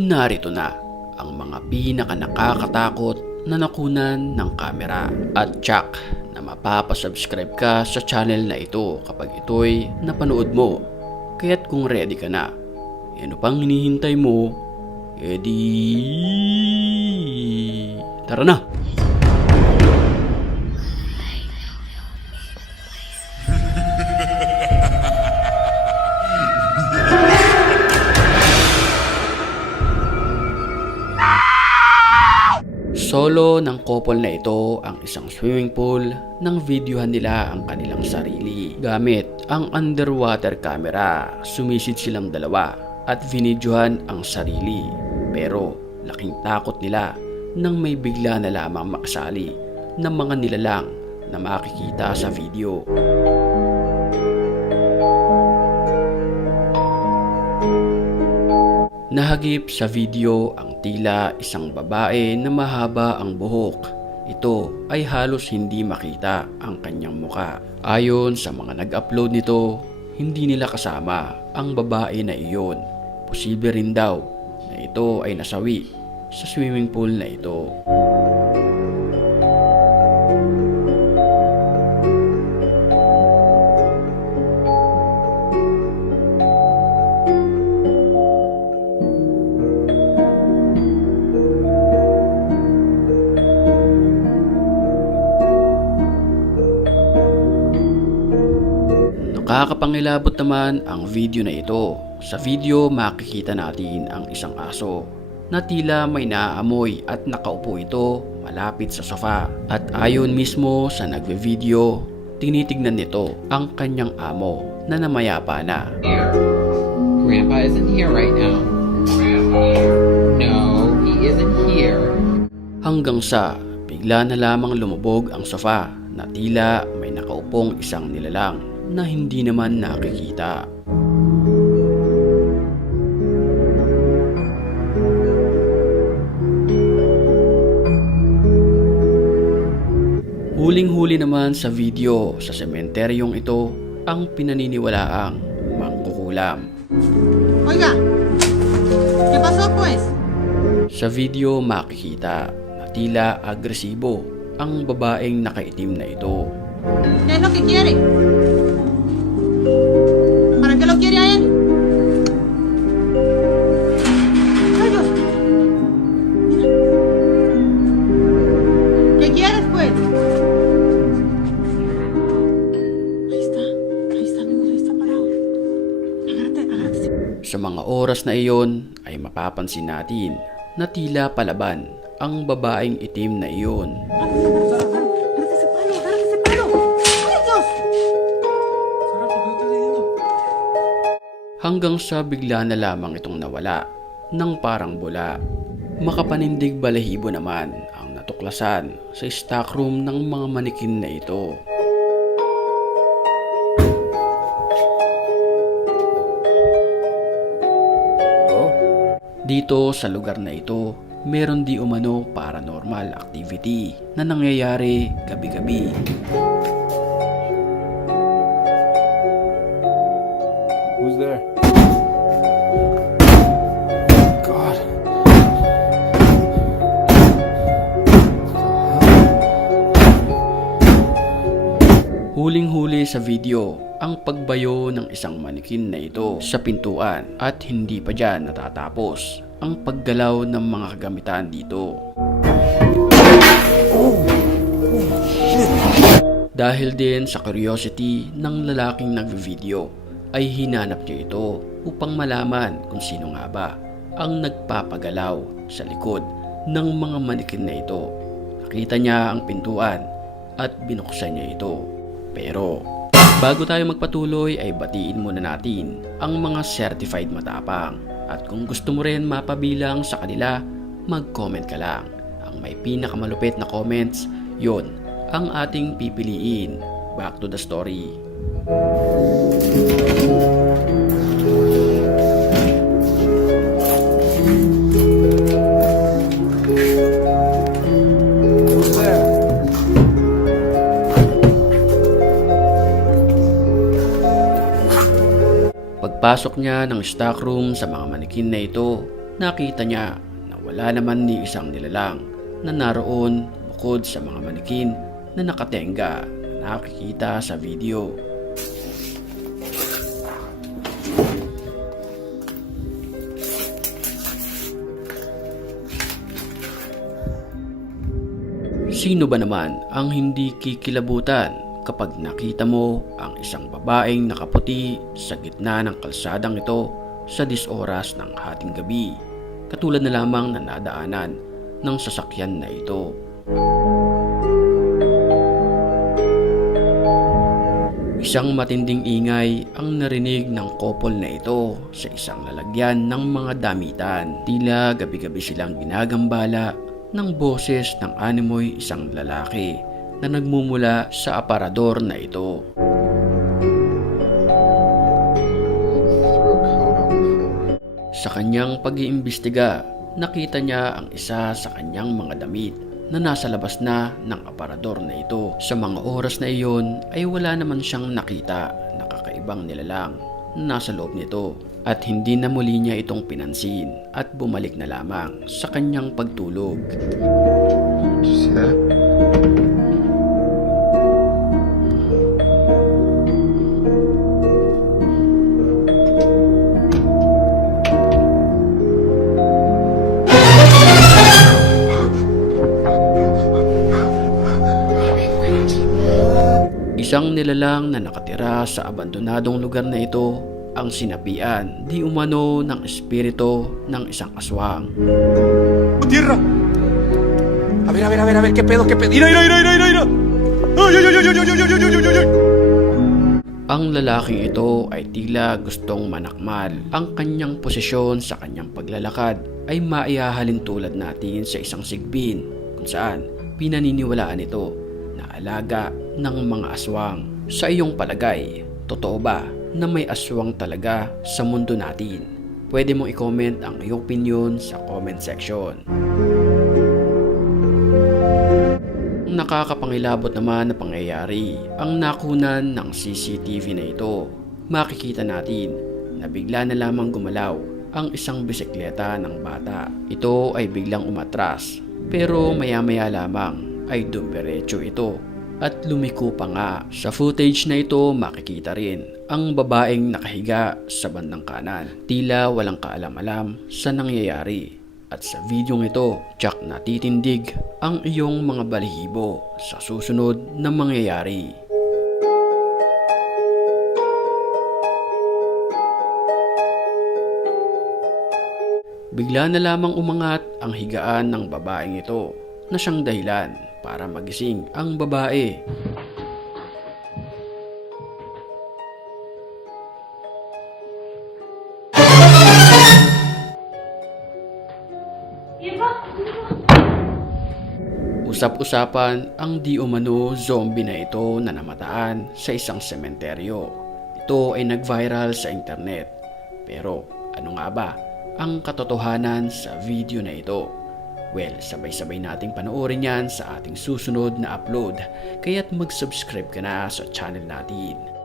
narito na ang mga pinaka-nakakatakot na nakunan ng kamera. At tsak na mapapasubscribe ka sa channel na ito kapag ito'y napanood mo. Kaya't kung ready ka na, ano pang hinihintay mo? Tara na! Solo ng couple na ito ang isang swimming pool nang videohan nila ang kanilang sarili. Gamit ang underwater camera, sumisid silang dalawa at vinidyohan ang sarili. Pero laking takot nila nang may bigla na lamang makasali ng mga nilalang na makikita sa video. Nahagip sa video ang tila isang babae na mahaba ang buhok. Ito ay halos hindi makita ang kanyang muka. Ayon sa mga nag-upload nito, hindi nila kasama ang babae na iyon. Posible rin daw na ito ay nasawi sa swimming pool na ito. Nakakapangilabot naman ang video na ito. Sa video makikita natin ang isang aso na tila may naaamoy at nakaupo ito malapit sa sofa. At ayon mismo sa nagve-video, tinitignan nito ang kanyang amo na namayapa na. Grandpa isn't here right now. No, he isn't here. Hanggang sa bigla na lamang lumubog ang sofa na tila may nakaupong isang nilalang na hindi naman nakikita. Huling-huli naman sa video sa sementeryong ito ang pinaniniwalaang mangkukulam. Oiga, ¿qué pasó pues? Sa video makikita na tila agresibo ang babaeng nakaitim na ito. ¿Qué es lo que quiere? ¿Para qué lo quiere a él? ¡Ay, Dios! Mira. ¿Qué quieres, pues? Ahí está, amigos, ahí está parado. Agárrate. Sa mga oras na iyon ay mapapansin natin na tila palaban ang babaeng itim na iyon. Agárrate ese palo. ¡Ay, Dios! Hanggang sa bigla na lamang itong nawala ng parang bula. Makapanindig balahibo naman ang natuklasan sa stockroom ng mga manikin na ito. Dito sa lugar na ito, meron di umano paranormal activity na nangyayari gabi-gabi. Who's there? God. Huling-huli sa video ang pagbayo ng isang manikin na ito sa pintuan at hindi pa dyan natatapos ang paggalaw ng mga kagamitan dito. Dahil din sa curiosity ng lalaking nagve-video ay hinanap niya ito upang malaman kung sino nga ba ang nagpapagalaw sa likod ng mga manikin na ito. Nakita niya ang pintuan at binuksan niya ito. Pero bago tayo magpatuloy ay batiin muna natin ang mga certified matapang. At kung gusto mo rin mapabilang sa kanila, mag-comment ka lang. Ang may pinakamalupit na comments, yon ang ating pipiliin. Back to the story. Pagpasok niya ng stockroom sa mga manikin na ito, nakita niya na wala naman ni isang nilalang na naroon bukod sa mga manikin na nakatenga na nakikita sa video. Sino ba naman ang hindi kikilabutan kapag nakita mo ang isang babaeng nakaputi sa gitna ng kalsadang ito sa 10 oras ng hating gabi, katulad na lamang na nadaanan ng sasakyan na ito. Isang matinding ingay ang narinig ng couple na ito sa isang lalagyan ng mga damitan. Tila gabi-gabi silang ginagambala ng boses ng animoy isang lalaki na nagmumula sa aparador na ito. Sa kanyang pag-iimbestiga, nakita niya ang isa sa kanyang mga damit na nasa labas na ng aparador na ito. Sa mga oras na iyon ay wala naman siyang nakita na kakaibang nilalang na nasa loob nito, at hindi na muli niya itong pinansin at bumalik na lamang sa kanyang pagtulog. Isang nilalang na nakatira sa abandonadong lugar na ito ang sinapian di umano ng espiritu ng isang aswang. ¡Tierra! A ver, ¿qué pedo? ¡Mira! ¡Ay! Ang lalaking ito ay tila gustong manakmal. Ang kanyang posisyon sa kanyang paglalakad ay maihahalin tulad natin sa isang sigbin kung saan pinaniniwalaan ito na alaga ng mga aswang. Sa iyong palagay, totoo ba na may aswang talaga sa mundo natin? Pwede mong i-comment ang iyong opinion sa comment section. Nakakapangilabot naman na pangyayari ang nakunan ng CCTV na ito. Makikita natin na bigla na lamang gumalaw ang isang bisikleta ng bata. Ito ay biglang umatras, pero maya-maya lamang ay dumiretso ito at lumiko pa nga. Sa footage na ito makikita rin ang babaeng nakahiga sa bandang kanan, tila walang kaalam-alam sa nangyayari. At sa videong ito, tiyak na titindig ang iyong mga balahibo sa susunod na mangyayari. Bigla na lamang umangat ang higaan ng babaeng ito na siyang dahilan para magising ang babae. Usap-usapan ang di umano zombie na ito na namataan sa isang sementeryo. Ito ay nag-viral sa internet. Pero ano nga ba ang katotohanan sa video na ito? Well, sabay-sabay nating panoorin yan sa ating susunod na upload. Kaya't mag-subscribe ka na sa channel natin.